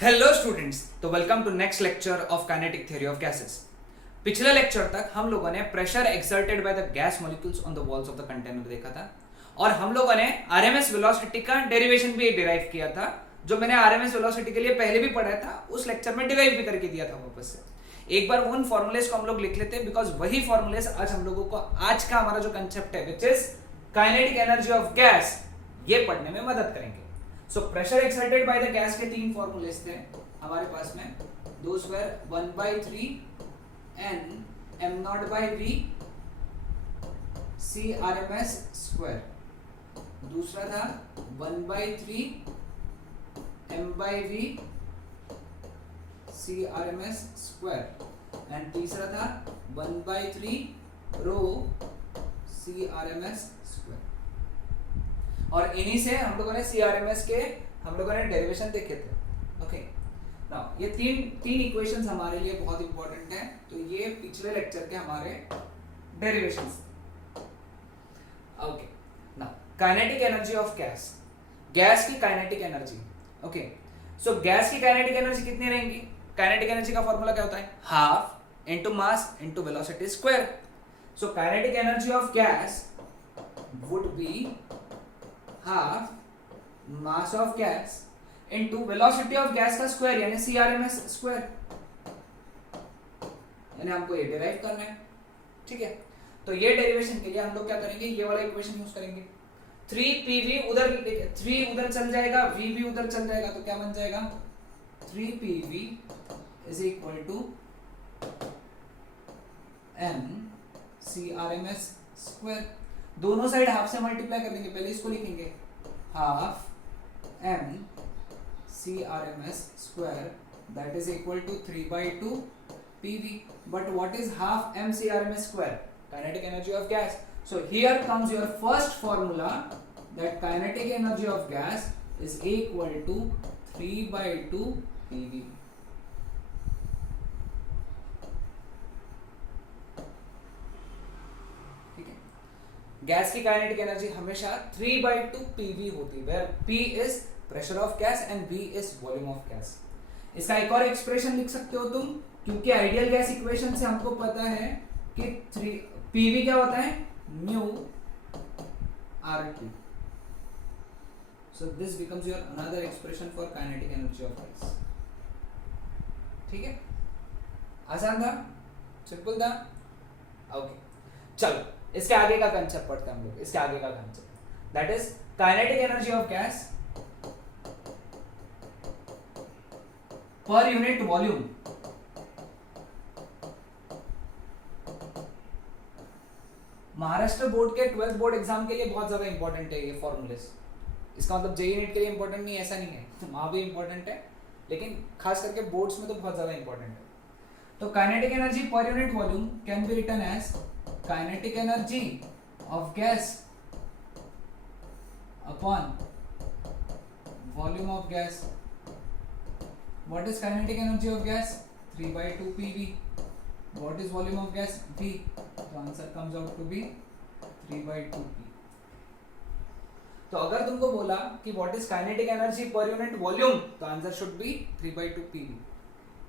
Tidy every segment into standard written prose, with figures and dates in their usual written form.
Hello students, तो welcome to next lecture of kinetic theory of gases. पिछले lecture तक हम लोगों ने pressure exerted by the gas molecules on the walls of the container देखा था और हम लोगों ने आरएमएस वेलोसिटी का डेरिवेशन भी डिराइव किया था, जो मैंने आरएमएस वेलोसिटी के लिए पहले भी पढ़ा था, उस लेक्चर में डिराइव भी करके दिया था वापस से। एक बार उन फॉर्मुलेस को हम लोग लिख लेते हैं बिकॉज वही फॉर्मुलेस आज हम लोगों को आज का हमारा जो कंसेप्ट है which is kinetic energy of gas, ये पढ़ने में मदद करेंगे। So pressure exerted by the gas के तीन फॉर्मूलेस थे हमारे पास में। दोस वर 1/3 n m0/v c rms square. दूसरा था 1/3 m/v c rms square and तीसरा था 1/3 रो c rms स्क्वायर। और इन्हीं से हम लोगों ने CRMS के हम लोगों ने डेरिवेशन देखे थे। ओके, नाउ ये तीन इक्वेशंस हमारे लिए बहुत इंपॉर्टेंट हैं, तो ये पिछले लेक्चर के हमारे derivations. Okay, now kinetic energy of gas, gas की kinetic energy. Okay, so gas की काइनेटिक एनर्जी कितनी रहेंगी? काइनेटिक एनर्जी का फॉर्मूला क्या होता है? Half into mass into velocity square. So kinetic energy of gas would be half mass of gas into velocity of gas का square यानी CRMS square, यानी हमको ये डिराइव करना है। ठीक है, तो ये डेरिवेशन के लिए हम लोग क्या करेंगे, ये वाला इक्वेशन यूज करेंगे। 3PV उधर 3 उधर चल जाएगा, V भी उधर चल जाएगा, तो क्या बन जाएगा 3PV is equal to m CRMS square. दोनों साइड हाफ से मल्टीप्लाई कर देंगे, पहले इसको लिखेंगे half m CRMS square that is equal to 3/2 PV। But what is half m CRMS square? Kinetic energy of gas. So here comes your first formula that kinetic energy of gas is equal to 3/2 PV। Gas की kinetic energy हमेशा 3/2 PV होती है, where P is pressure of gas and V is volume of gas. इसका एक और expression लिख सकते हो तुम, क्योंकि आइडियल गैस इक्वेशन से हमको पता है कि PV क्या होता है, mu RT। So this becomes your another expression for kinetic energy of gas. ठीक है, आसान था, सिंपल था। ओके, चलो इसके आगे का कंसेप्ट पढ़ते हैं हम लोग। इसके आगे का concept that is kinetic energy of gas पर यूनिट वॉल्यूम। महाराष्ट्र बोर्ड के 12th बोर्ड एग्जाम के लिए बहुत ज्यादा इंपॉर्टेंट है ये फॉर्मूलेस। इसका मतलब जेईई नीट के लिए इंपॉर्टेंट नहीं, ऐसा नहीं है, वहां भी इंपॉर्टेंट है, लेकिन खास करके बोर्ड्स में तो बहुत ज्यादा इंपॉर्टेंट है। तो काइनेटिक एनर्जी पर unit volume can be written as kinetic energy of gas upon volume of gas. What is kinetic energy of gas? 3/2 PV. What is volume of gas? V. The answer comes out to be 3/2 P. तो अगर तुमको बोला कि what is kinetic energy per unit volume, तो answer should be 3/2 PV.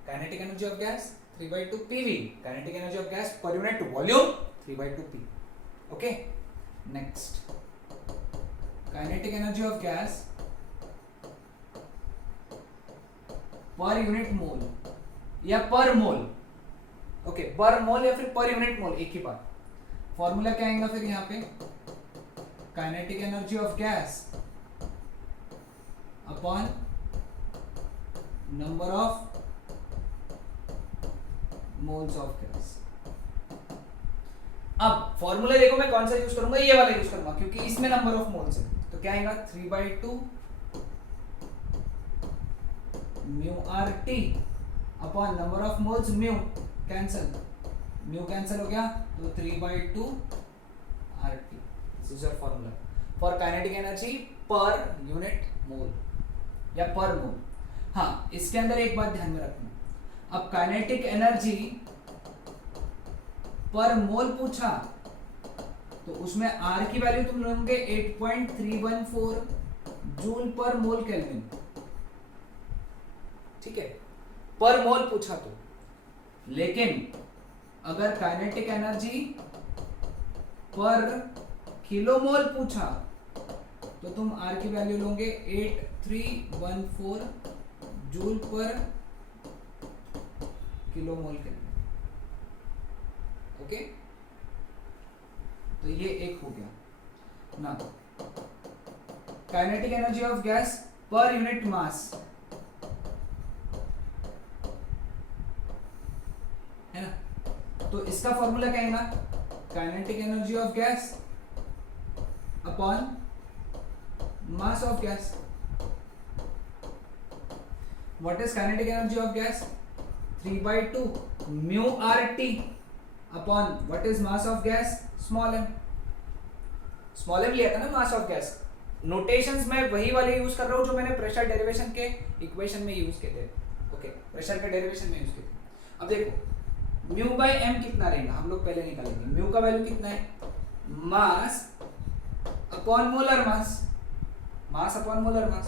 Kinetic energy of gas 3/2 PV. Kinetic energy of gas per unit volume 3/2 P. Okay, next kinetic energy of gas per unit mole या पर मोल। Okay, पर मोल या फिर per unit mole एक ही बात। Formula क्या आएगा फिर यहाँ पे, kinetic energy of gas upon number of moles of gas. अब फॉर्मूला देखो मैं कौन सा यूज करूंगा, ये वाला यूज करूंगा क्योंकि इसमें नंबर ऑफ मोल्स है। तो क्या आएगा 3/2 mu RT upon number of moles, mu cancel, mu cancel हो गया, तो 3/2 RT। This is your formula for kinetic energy पर यूनिट मोल या पर मोल। हाँ, इसके अंदर एक बात ध्यान में रखना, अब काइनेटिक एनर्जी पर मोल पूछा तो उसमें R की वैल्यू तुम लोगे 8.314 जूल पर मोल केल्विन। ठीक है, पर मोल पूछा तो। लेकिन अगर काइनेटिक एनर्जी पर किलोमोल पूछा तो तुम आर की वैल्यू लोगे 8314 जूल पर किलोमोल के लिए। ओके, तो ये एक हो गया ना। Kinetic energy of gas per unit mass है ना, तो इसका फॉर्मूला क्या है? Kinetic energy of gas upon mass of gas. What is kinetic energy of gas? 3/2 mu RT upon what is mass of gas? Small m. Small m लिया था ना mass of gas. Notations में वही वाले use कर रहा हूँ जो मैंने प्रेशर डेरिवेशन के इक्वेशन में यूज किए थे। ओके, प्रेशर के डेरिवेशन में यूज किए थे। अब देखो म्यू बाई एम कितना रहेगा, हम लोग पहले निकालेंगे। म्यू का वैल्यू कितना है? Mass upon molar mass, mass upon molar mass,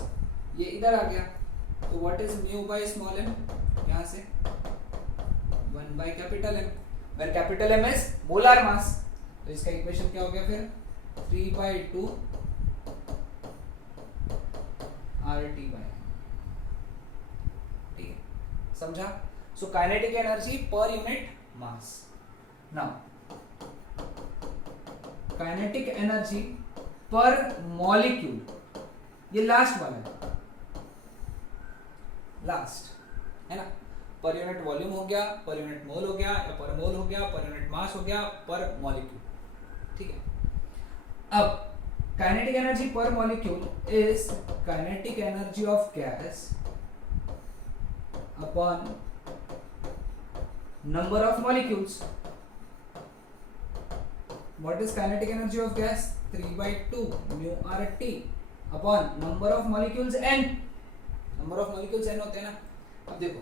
ये इधर आ गया। तो what is mu by small M? यहां से 1 by capital M, where capital M is molar mass. तो इसका इक्वेशन क्या हो गया फिर? 3/2 RT बाय, ठीक है, समझा? सो काइनेटिक एनर्जी पर unit mass. Now kinetic energy पर मॉलिक्यूल, ये लास्ट वाला है, लास्ट है ना। पर यूनिट वॉल्यूम हो गया, पर यूनिट मोल हो गया, या पर मोल हो गया, पर यूनिट मास हो गया, पर मॉलिक्यूल, ठीक है। अब काइनेटिक एनर्जी पर molecule is kinetic energy of gas upon number of molecules. What is kinetic energy of gas? 3/2 mu RT upon number of molecules n। Number of molecules n होते हैं ना। अब देखो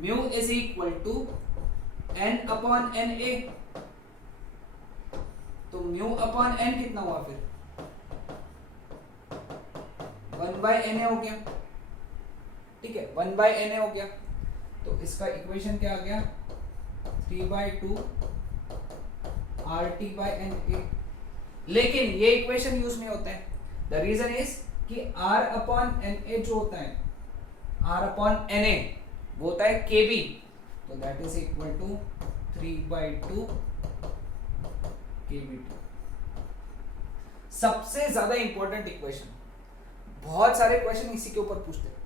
mu is equal to n upon Na, तो mu upon n कितना हुआ फिर? 1 bye Na हो गया, ठीक है, 1 बाय Na हो गया। तो इसका इक्वेशन क्या आ गया? 3/2 RT बाय Na। लेकिन ये इक्वेशन यूज नहीं होता है। द रीजन इज कि R अपॉन Na जो होता है, R अपॉन Na वो होता है Kb, तो that is equal to 3/2 Kb2। सबसे ज्यादा इंपॉर्टेंट इक्वेशन, बहुत सारे क्वेश्चन इसी के ऊपर पूछते हैं।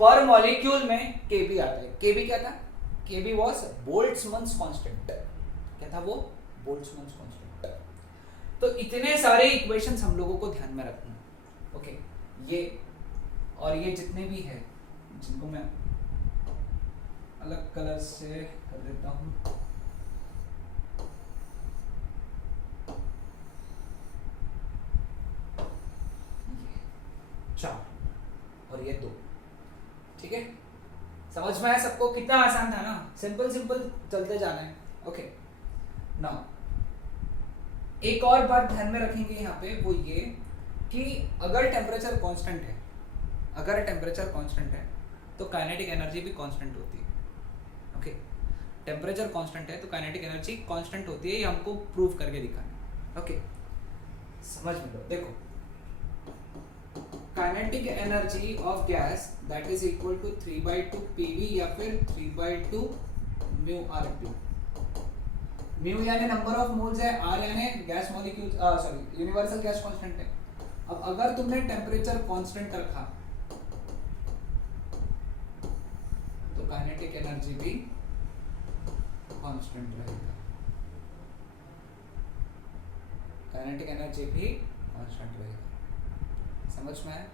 पर मॉलिक्यूल में Kb आता है। Kb क्या था? Kb was Boltzmann's constant. क्या था वो? Boltzmann's constant. तो इतने सारे इक्वेशंस हम लोगों को ध्यान में रखना। ओके, ये और ये जितने भी हैं, जिनको मैं अलग कलर से कर देता हूं। चार और ये 2, ठीक है, समझ में आया सबको? कितना आसान था ना, सिंपल सिंपल चलते जाना है। ओके, नाउ एक और बात ध्यान में रखेंगे यहाँ पे, वो ये कि अगर टेम्परेचर कांस्टेंट है, अगर टेम्परेचर कांस्टेंट है तो काइनेटिक एनर्जी भी कांस्टेंट होती है। ओके, टेम्परेचर कांस्टेंट है तो काइनेटिक एनर्जी कांस्टेंट होती है, ये हमको प्रूव करके दिखाना। ओके, समझ में लो। देखो kinetic energy of gas that is equal to 3/2 PV या फिर 3/2 म्यू RT। म्यू यानी नंबर ऑफ मोल्स है, R यानी gas molecules, sorry universal gas constant है। अब अगर तुमने टेम्परेचर कांस्टेंट रखा तो काइनेटिक एनर्जी भी कांस्टेंट रहेगा, काइनेटिक एनर्जी भी कांस्टेंट रहेगा। समझ में आया?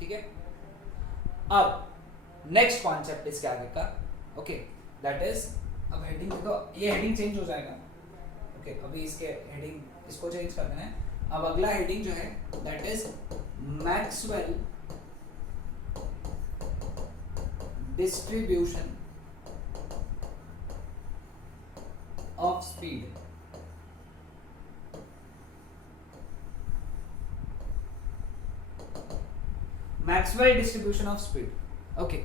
ठीक है। अब नेक्स्ट कॉन्सेप्ट इसके आगे का, ओके, दैट इज, अब हेडिंग देखो, ये हेडिंग चेंज हो जाएगा। ओके, अभी इसके हेडिंग इसको चेंज कर देना है। अब अगला हेडिंग जो है that is Maxwell distribution of speed. Maxwell distribution of speed. Okay,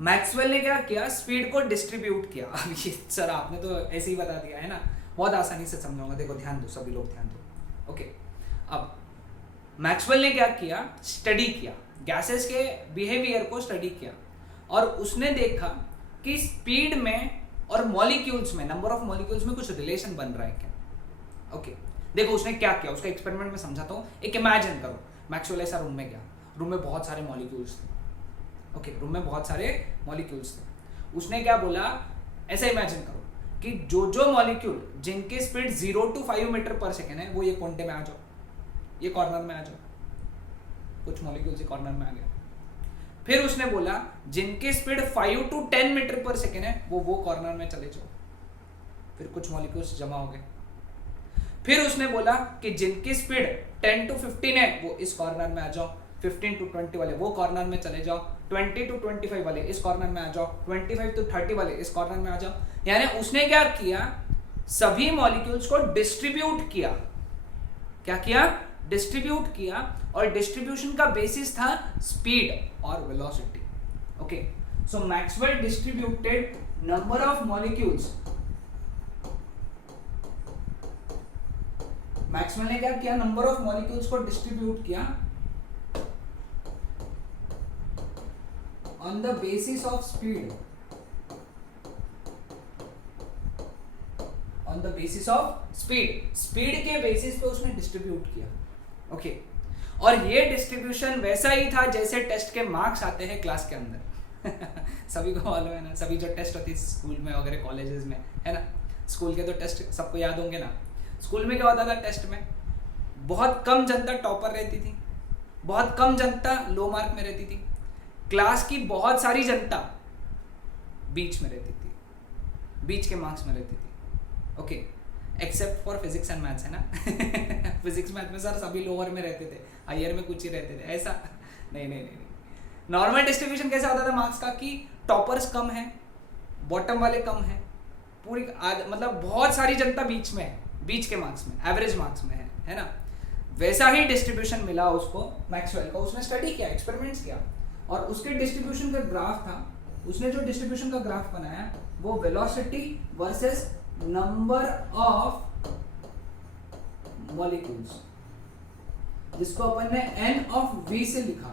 Maxwell ने क्या किया, स्पीड को डिस्ट्रीब्यूट किया। अब ये सर आपने तो ऐसे ही बता दिया है ना, बहुत आसानी से समझाऊंगा, देखो ध्यान दो, सभी लोग ध्यान दो। ओके, अब मैक्सवेल ने क्या किया, स्टडी किया, गैसेस के बिहेवियर को स्टडी किया, और उसने देखा कि स्पीड में और मॉलिक्यूल्स में, नंबर ऑफ मॉलिक्यूल्स में कुछ रिलेशन बन रहा है क्या। ओके, देखो उसने क्या किया, उसका एक्सपेरिमेंट में समझाता हूँ। एक इमेजिन करो, मैक्सवेल ऐसा रूम में गया, रूम में बहुत सारे मॉलिक्यूल्स थे। ओके, रूम में बहुत सारे मॉलिक्यूल्स थे। उसने क्या बोला, ऐसा इमेजिन करो कि जो जो मॉलिक्यूल जिनकी स्पीड 0 to 5 मीटर पर सेकेंड है, वो ये कोने में आ जाओ, ये कॉर्नर में आ जाओ। कुछ मॉलिक्यूल्स ये कॉर्नर में आ गया। फिर उसने बोला जिनकी स्पीड 5 to 10 मीटर पर सेकेंड है, वो कॉर्नर में चले जाओ। फिर कुछ मॉलिक्यूल्स जमा हो गए। फिर उसने बोला कि जिनकी स्पीड 10 to 15 है, वो इस कॉर्नर में आ जाओ। 15 to 20 वाले वो कॉर्नर में चले जाओ। 20 to 25 वाले इस कॉर्नर में आ जाओ। 25 to 30 वाले इस कॉर्नर में आ जाओ। यानी उसने क्या किया, सभी मॉलिक्यूल्स को डिस्ट्रीब्यूट किया। क्या किया, डिस्ट्रीब्यूट किया, और डिस्ट्रीब्यूशन का बेसिस था स्पीड और velocity. Okay, so Maxwell distributed number of molecules. Maxwell ने क्या किया, नंबर ऑफ मॉलिक्यूल्स को डिस्ट्रीब्यूट किया on the basis of speed, on the basis of speed, speed के बेसिस पे उसने डिस्ट्रीब्यूट किया। ओके, और ये डिस्ट्रीब्यूशन वैसा ही था जैसे टेस्ट के मार्क्स आते हैं क्लास के अंदर। सभी को मालूम है ना, सभी जो टेस्ट होती है स्कूल में वगैरह, कॉलेजेस में, है ना, स्कूल के तो टेस्ट सबको याद होंगे ना। स्कूल में क्या होता था, टेस्ट में बहुत कम जनता टॉपर रहती थी, बहुत कम जनता लो मार्क में रहती थी, क्लास की बहुत सारी जनता बीच में रहती थी, बीच के मार्क्स में रहती थी। Okay, except for physics and maths, है ना। फिजिक्स मैथ में सर सभी लोअर में रहते थे, हायर में कुछ ही रहते थे, ऐसा नहीं। नॉर्मल डिस्ट्रीब्यूशन कैसा होता था मार्क्स का, कि टॉपर्स कम है, बॉटम वाले कम है, पूरी मतलब बहुत सारी जनता बीच में है, बीच के मार्क्स में, एवरेज मार्क्स में है ना। वैसा ही डिस्ट्रीब्यूशन मिला उसको, मैक्सवेल को। उसने स्टडी किया, एक्सपेरिमेंट्स किया, और उसके डिस्ट्रीब्यूशन का ग्राफ था, उसने जो डिस्ट्रीब्यूशन का ग्राफ बनाया वो velocity versus number of molecules, जिसको अपन ने n ऑफ v से लिखा।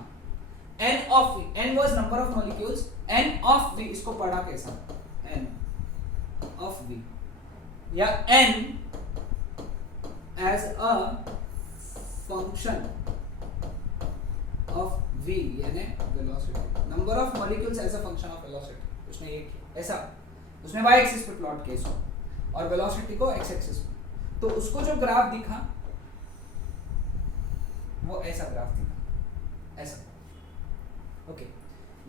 n of v, n was number of molecules, n of v इसको पढ़ा कैसा, n ऑफ v, या n as a function of v, यानी velocity, number of molecules as a function of velocity। उसने ये किया, ऐसा उसने y एक्सिस पे प्लॉट किया इसको, और वेलोसिटी को x एक्सिस पे। तो उसको जो ग्राफ दिखा वो ऐसा ग्राफ दिखा, ऐसा। ओके,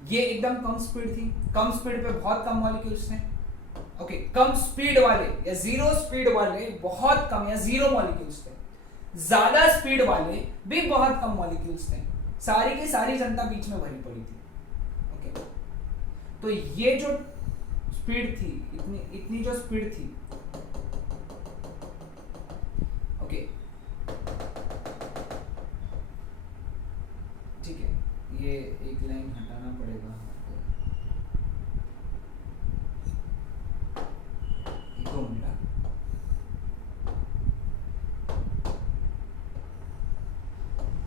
ये एकदम कम स्पीड थी, कम स्पीड पे बहुत कम मॉलिक्यूल्स थे। ओके, कम स्पीड वाले या जीरो स्पीड वाले बहुत कम या जीरो मॉलिक्यूल्स थे, ज्यादा स्पीड वाले भी बहुत कम मॉलिक्यूल्स थे, सारी की सारी जनता बीच में भरी पड़ी थी। ओके, तो ये जो स्पीड थी, इतनी जो स्पीड थी, ओके ठीक है, ये एक लाइन हटाना पड़ेगा, दो मिनट।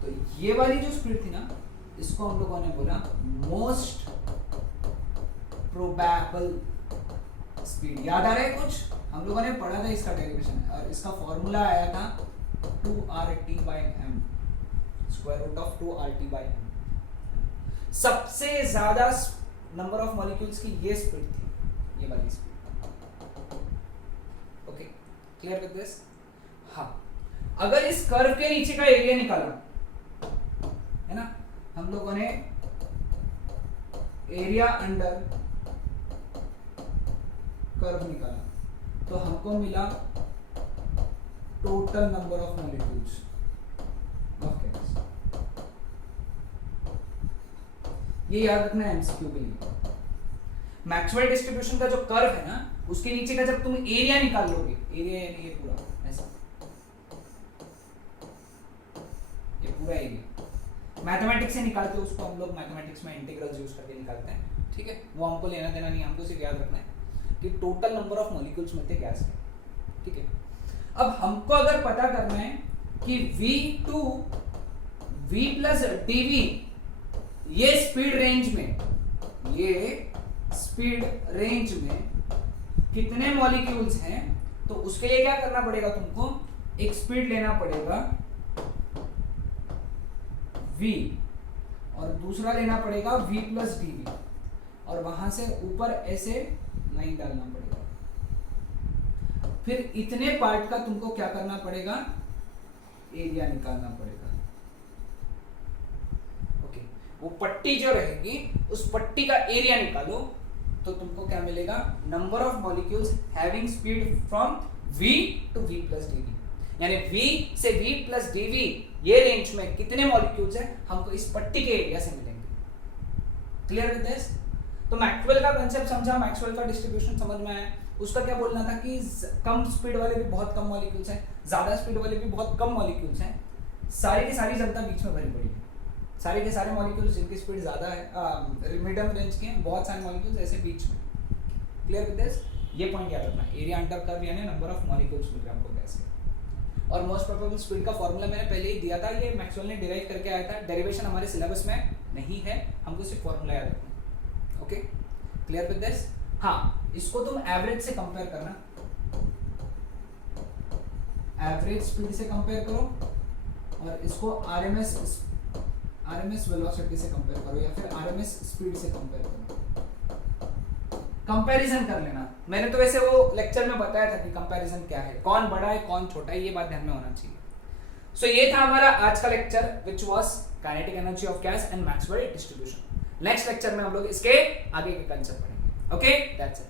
तो ये वाली जो स्पीड थी ना, इसको हम लोगों ने बोला मोस्ट प्रोबेबल स्पीड। याद आ रहा है कुछ, हम लोगों ने पढ़ा था इसका डेरिवेशन, और इसका फॉर्मूला आया था 2RT/m, square root of 2RT/m। सबसे ज्यादा नंबर ऑफ मॉलिक्यूल्स की ये स्पीड थी, ये वाली speed. Okay, clear with this? हाँ, अगर इस कर्व के नीचे का एरिया निकाला है ना, हम लोगों ने एरिया अंडर कर्व निकाला, तो हमको मिला total number of molecules of gas. ये याद रखना है एमसीक्यू के लिए। मैक्सवेल डिस्ट्रीब्यूशन का जो कर्व है ना, उसके नीचे का जब तुम एरिया निकाल लोगे, एरिया यानी ये पूरा ऐसा, ये पूरा एरिया मैथमेटिक्स से निकालते हैं उसको हम लोग, मैथमेटिक्स में इंटीग्रल्स यूज करके निकालते हैं, ठीक है, वो हमको लेना देना नहीं, हमको सिर्फ याद रखना है कि टोटल नंबर ऑफ मॉलिक्यूल्स मिलते हैं गैस में, ठीक है। अब हमको अगर पता करना है कि V2 V प्लस dV ये स्पीड रेंज में कितने मॉलिक्यूल्स हैं, तो उसके लिए क्या करना पड़ेगा, तुमको एक स्पीड लेना पड़ेगा V और दूसरा लेना पड़ेगा V प्लस dV और वहां से ऊपर ऐसे लाइन डालना पड़ेगा। फिर इतने पार्ट का तुमको क्या करना पड़ेगा, एरिया निकालना पड़ेगा। ओके, वो पट्टी जो रहेगी उस पट्टी का एरिया निकालो तो तुमको क्या मिलेगा, number of molecules having speed from V to V plus dV, यानी V से V प्लस dV ये रेंज में कितने मॉलिक्यूल्स हैं हमको इस पट्टी के एरिया से मिलेंगे। Clear with this? तो मैक्सवेल का कांसेप्ट समझा, मैक्सवेल का डिस्ट्रीब्यूशन समझ में आया। उसका क्या बोलना था कि कम स्पीड वाले भी बहुत कम मॉलिक्यूल्स हैं, ज्यादा स्पीड वाले भी बहुत कम मॉलिक्यूल्स हैं, सारी की सारी जनता बीच में भरी पड़ी है। सारे के सारे मॉलिक्यूल्स जिनकी स्पीड ज्यादा है, मीडियम रेंज के हैं, बहुत सारे मॉलिक्यूल्स ऐसे बीच में। Clear with this? ये पॉइंट याद रखना, एरिया अंडर कर्व यानी नंबर ऑफ मॉलिक्यूल्स मिल रहा है हमको गैस के। और मोस्ट प्रोबेबल स्पीड का फॉर्मूला मैंने पहले ही दिया था, ये मैक्सवेल ने डिराइव करके आया था, डेरिवेशन हमारे सिलेबस में नहीं है, हमको सिर्फ फॉर्मूला याद रखना। Okay, clear with this? हाँ, इसको तुम एवरेज से कंपेयर करना, एवरेज स्पीड से कंपेयर करो और इसको आरएमएस वेलोसिटी से कंपेयर करो या फिर आरएमएस स्पीड से कंपेयर करो, कंपैरिजन कर लेना। मैंने तो वैसे वो लेक्चर में बताया था कि कंपैरिजन क्या है, कौन बड़ा है कौन छोटा है, ये बात ध्यान में होना चाहिए। सो ये था हमारा आज का lecture which was kinetic energy of gas and Maxwell distribution. Next lecture में हम लोग इसके आगे के कंसेप्ट पढ़ेंगे। Okay, that's it.